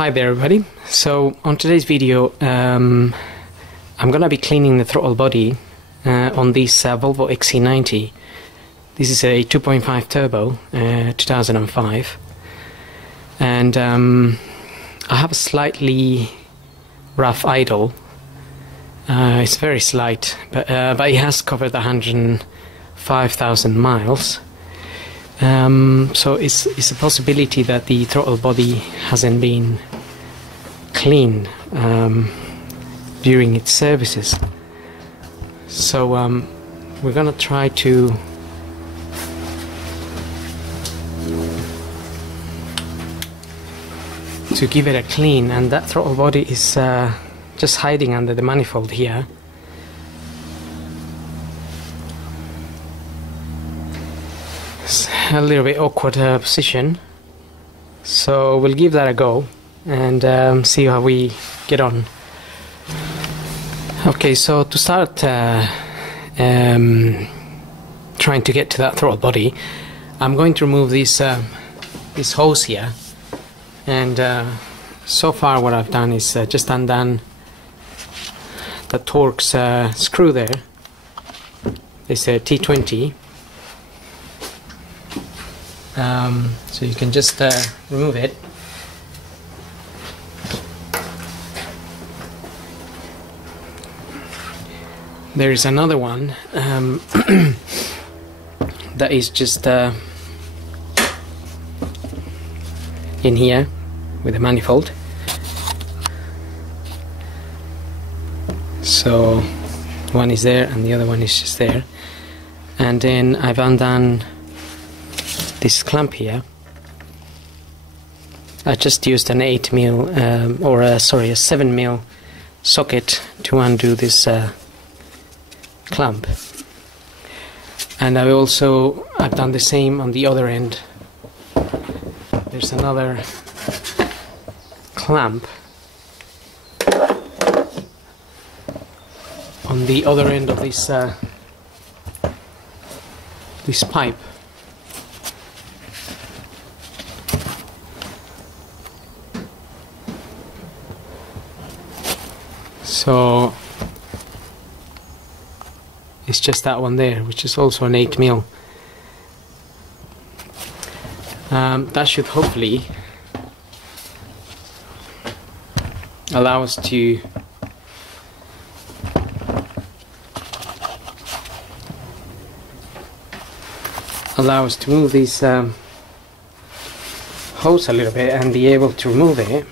Hi there everybody. So on today's video I'm gonna be cleaning the throttle body on this Volvo XC90. This is a 2.5 turbo 2005, and I have a slightly rough idle. It's very slight, but it has covered 105,000 miles. So it's a possibility that the throttle body hasn't been cleaned during its services. So we're gonna try to give it a clean, and that throttle body is just hiding under the manifold here. A little bit awkward position, so we'll give that a go and see how we get on. Okay, so to start trying to get to that throttle body, I'm going to remove this hose here, and so far what I've done is just undone the Torx screw there. It's a T20. So you can just remove it. There is another one that is just in here with a manifold. So one is there and the other one is just there, and then I've undone this clamp here. I just used an 8mm or a 7mm socket to undo this clamp, and I've done the same on the other end. There's another clamp on the other end of this pipe. So it's just that one there, which is also an 8mm. That should hopefully allow us to move this hose a little bit and be able to remove it.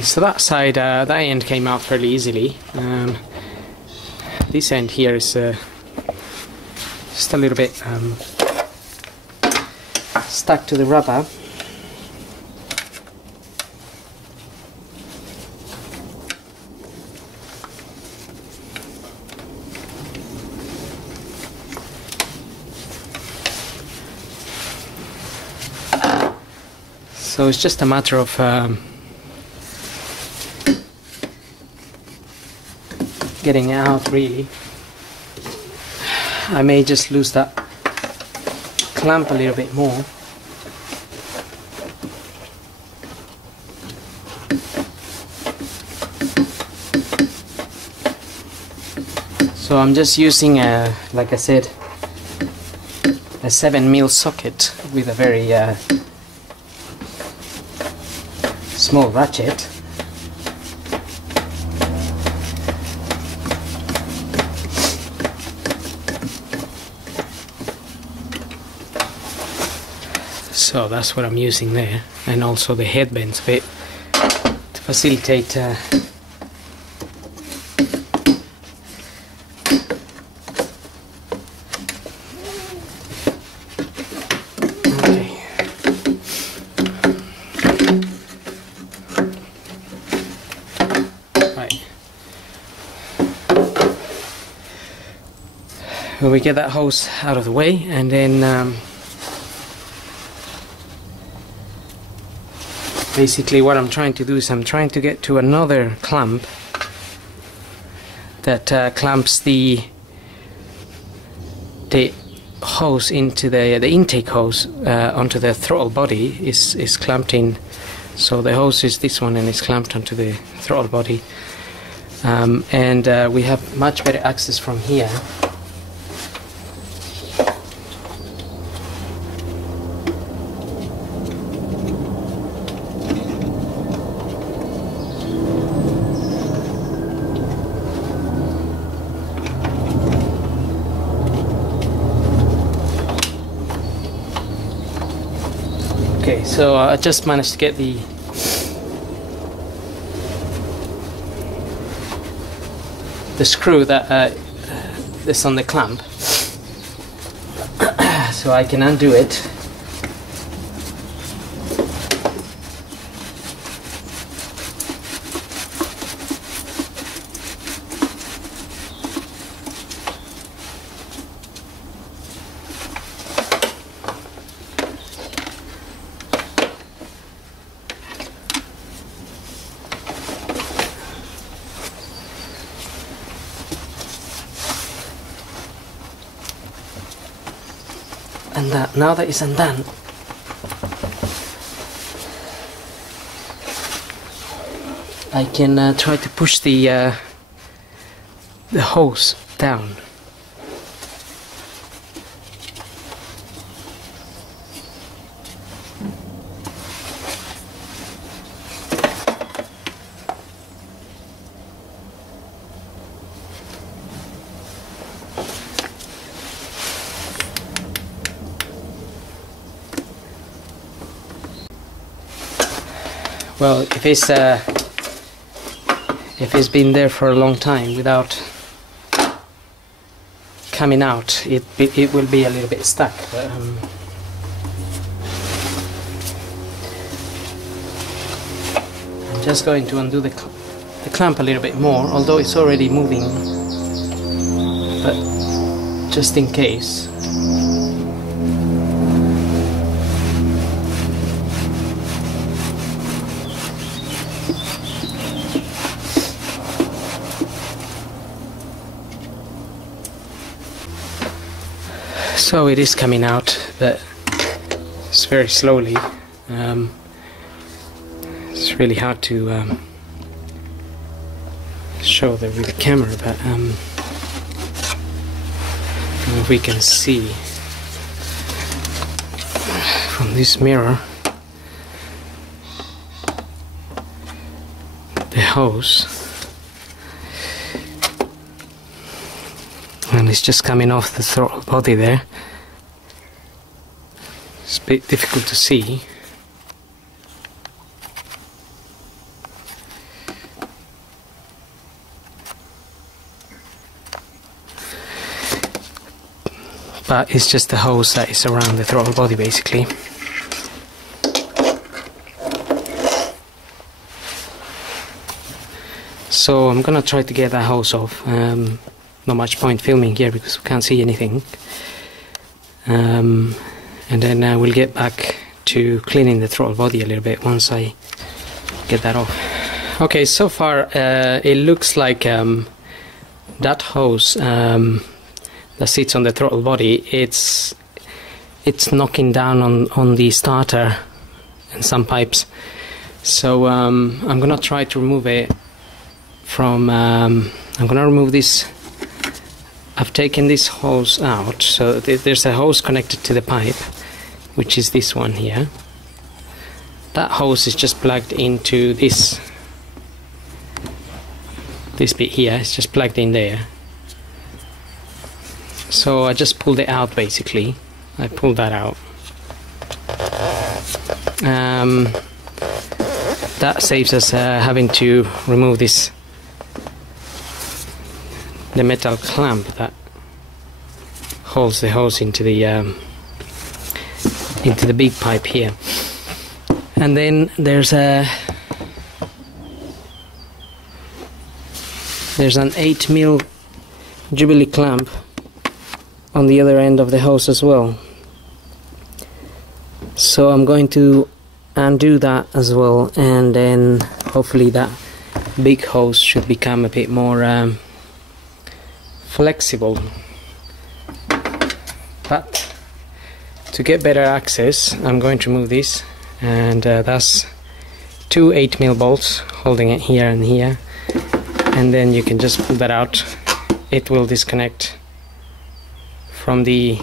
So that side, that end came out fairly easily. This end here is just a little bit stuck to the rubber. So it's just a matter of getting it out, really. I may just lose that clamp a little bit more. So I'm just using like I said, a 7mm socket with a very small ratchet. So that's what I'm using there, and also the headbands bit to facilitate okay. Right. Well, we get that hose out of the way, and then basically what I'm trying to do is I'm trying to get to another clamp that clamps the hose into the intake hose onto the throttle body is clamped in. So the hose is this one and it's clamped onto the throttle body, and we have much better access from here. Okay, so I just managed to get the screw that's on the clamp, so I can undo it. And now that it's undone, I can try to push the hose down. Well, if it's been there for a long time without coming out, it will be a little bit stuck. But, I'm just going to undo the clamp a little bit more, although it's already moving. But just in case. So it is coming out, but it's very slowly. It's really hard to show that with the camera, but I don't know if we can see from this mirror the hose, and it's just coming off the throttle body there. It's a bit difficult to see. But it's just the hose that is around the throttle body basically. So I'm gonna try to get that hose off. Not much point filming here because we can't see anything. And then we'll get back to cleaning the throttle body a little bit once I get that off. Okay, so far it looks like that hose that sits on the throttle body, it's knocking down on the starter and some pipes. So I'm gonna try to remove it from. I'm gonna remove this. I've taken this hose out, so there's a hose connected to the pipe, which is this one here. That hose is just plugged into this bit here. It's just plugged in there. So I just pulled it out basically. I pulled that out. That saves us having to remove the metal clamp that holds the hose into the big pipe here. And then there's an 8mm Jubilee clamp on the other end of the hose as well. So I'm going to undo that as well, and then hopefully that big hose should become a bit more flexible. But to get better access, I'm going to remove this, and that's two 8mm bolts holding it here and here, and then you can just pull that out. It will disconnect from the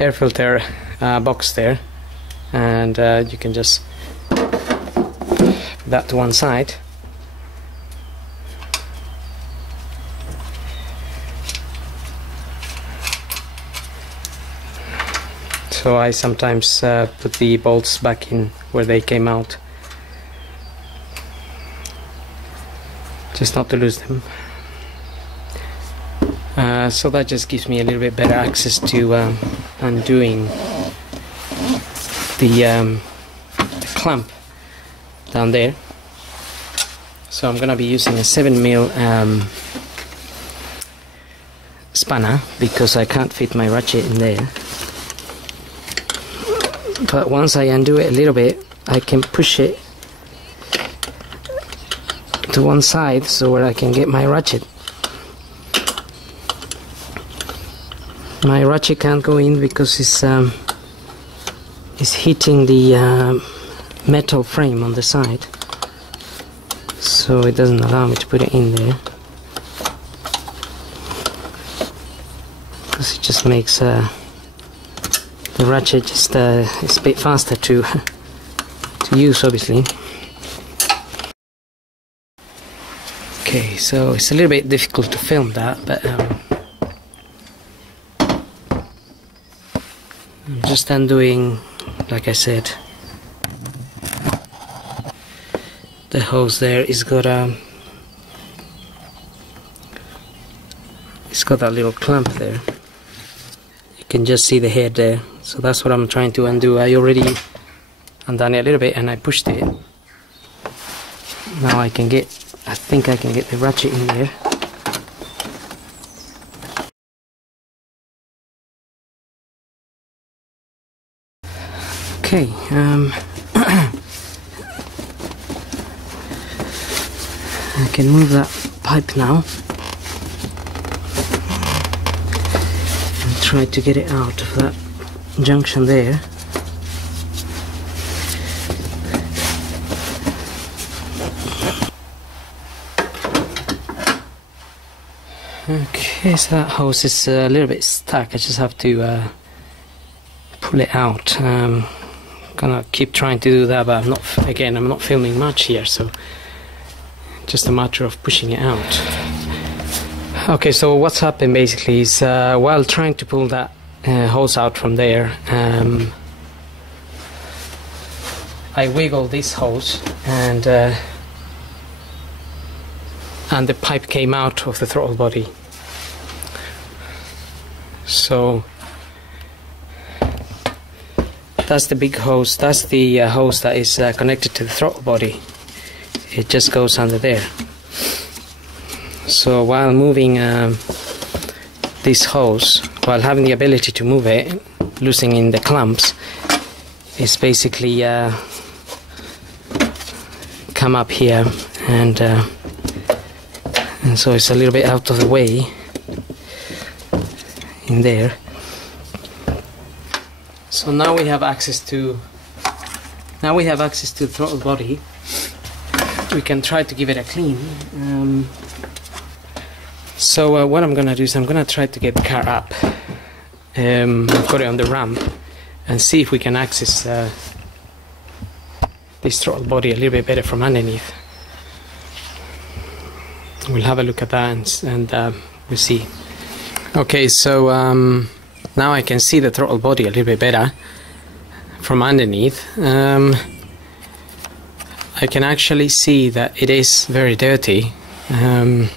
air filter box there, and you can just put that to one side. So I sometimes put the bolts back in where they came out, just not to lose them. So that just gives me a little bit better access to undoing the clamp down there. So I'm gonna be using a 7mm spanner because I can't fit my ratchet in there. But once I undo it a little bit, I can push it to one side so where I can get my ratchet. My ratchet can't go in because it's hitting the metal frame on the side, so it doesn't allow me to put it in there, because it just makes the ratchet just it's a bit faster to use, obviously. Okay, so it's a little bit difficult to film that, but I'm just undoing, like I said, the hose there is got it's got that little clamp there. You can just see the head there, so that's what I'm trying to undo. I already undone it a little bit and I pushed it. Now I think I can get the ratchet in there. Okay, I can move that pipe now and try to get it out of that junction there. Okay, so that hose is a little bit stuck. I just have to pull it out. Gonna keep trying to do that, but I'm not filming much here, so just a matter of pushing it out. Okay, so what's happened basically is while trying to pull that hose out from there, I wiggled this hose and the pipe came out of the throttle body. So that's the big hose, that's the hose that is connected to the throttle body. It just goes under there. So while moving this hose, while having the ability to move it, loosening the clamps, it's basically come up here, and so it's a little bit out of the way in there. So now we have access to the throttle body. We can try to give it a clean. So what I'm gonna do is I'm gonna try to get the car up. I've got it on the ramp, and see if we can access this throttle body a little bit better from underneath. We'll have a look at that and we'll see. Okay, so now I can see the throttle body a little bit better from underneath. I can actually see that it is very dirty, and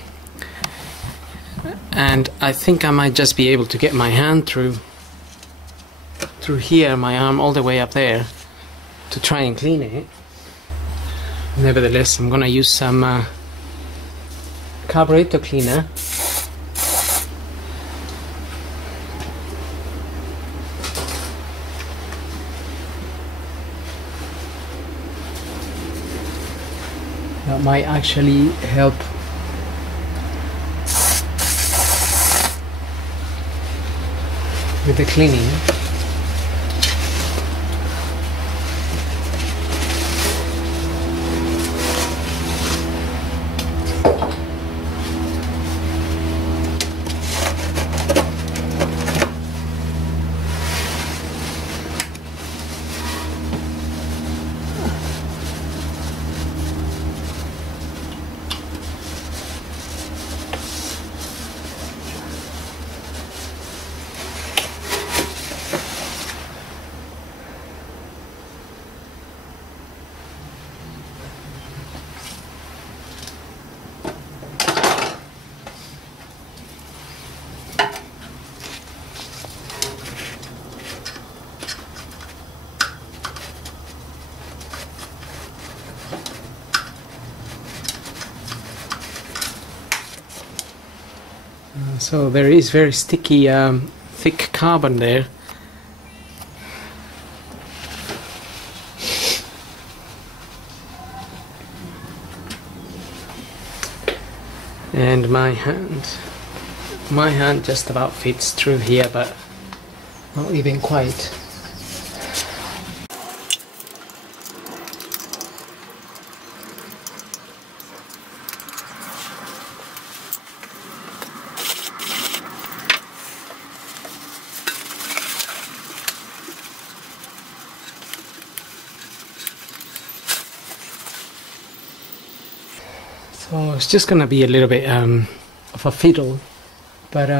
I think I might just be able to get my hand through here, my arm all the way up there, to try and clean it. Nevertheless, I'm gonna use some carburetor cleaner. that might actually help. With the cleaning. So there is very sticky, thick carbon there. And my hand just about fits through here, but not even quite. So it's just gonna be a little bit of a fiddle, but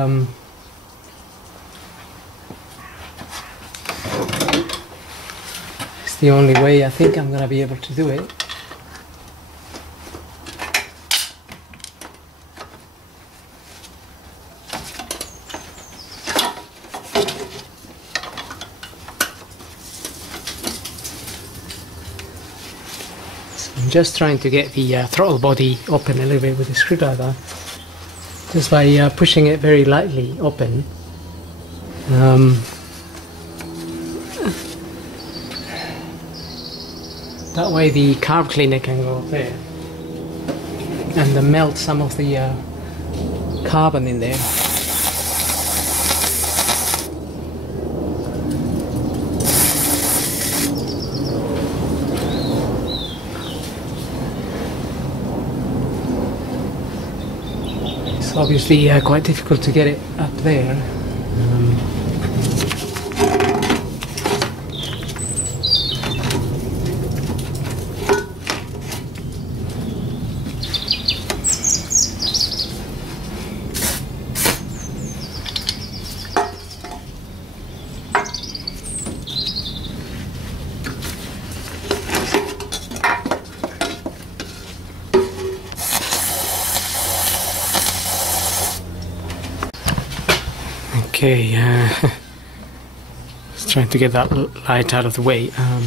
it's the only way I think I'm gonna be able to do it. I'm just trying to get the throttle body open a little bit with the screwdriver, just by pushing it very lightly open. That way the carb cleaner can go up there and melt some of the carbon in there. It's obviously quite difficult to get it up there. Okay, just trying to get that light out of the way. So I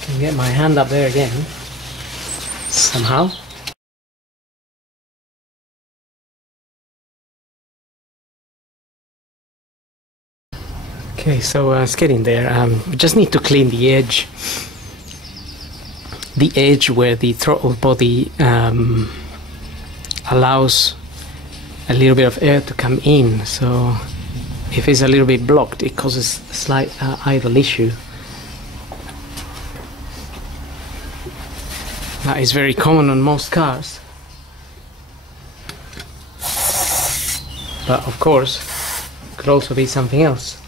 can get my hand up there again, somehow. Okay, so it's getting there. We just need to clean the edge where the throttle body allows a little bit of air to come in, so if it's a little bit blocked it causes a slight idle issue. That is very common on most cars, but of course it could also be something else.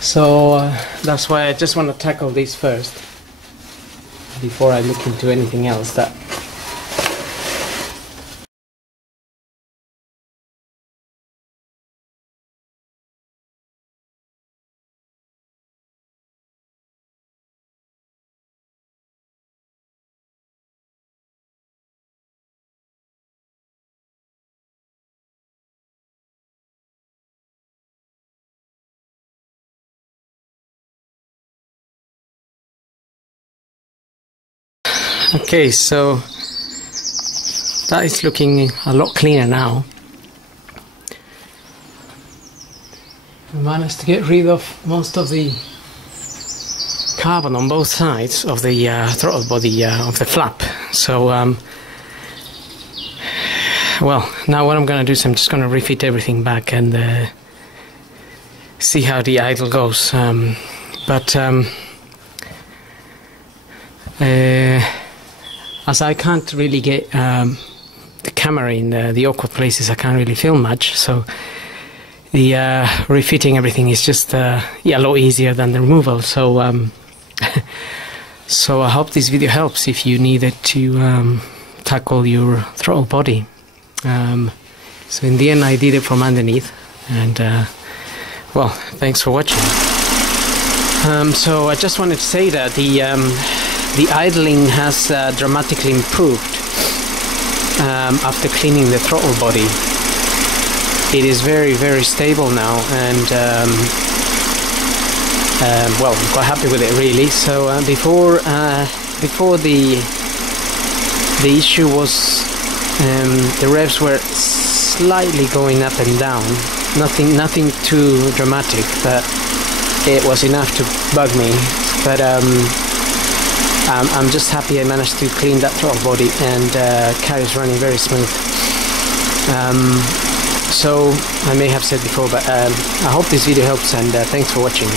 So that's why I just want to tackle these first before I look into anything else that Okay, so that is looking a lot cleaner now. We managed to get rid of most of the carbon on both sides of the throttle body of the flap. So well, now what I'm gonna do is I'm just gonna refit everything back and see how the idle goes. As I can't really get the camera in the awkward places, I can't really film much, so the refitting everything is just yeah, a lot easier than the removal. So so I hope this video helps if you needed to tackle your throttle body. So in the end I did it from underneath, and well, thanks for watching. So I just wanted to say that the idling has dramatically improved after cleaning the throttle body. It is very, very stable now, and well, I'm quite happy with it really. So before the issue was the revs were slightly going up and down, nothing too dramatic, but it was enough to bug me. But I'm just happy I managed to clean that throttle body, and car is running very smooth. So I may have said before, but I hope this video helps, and thanks for watching.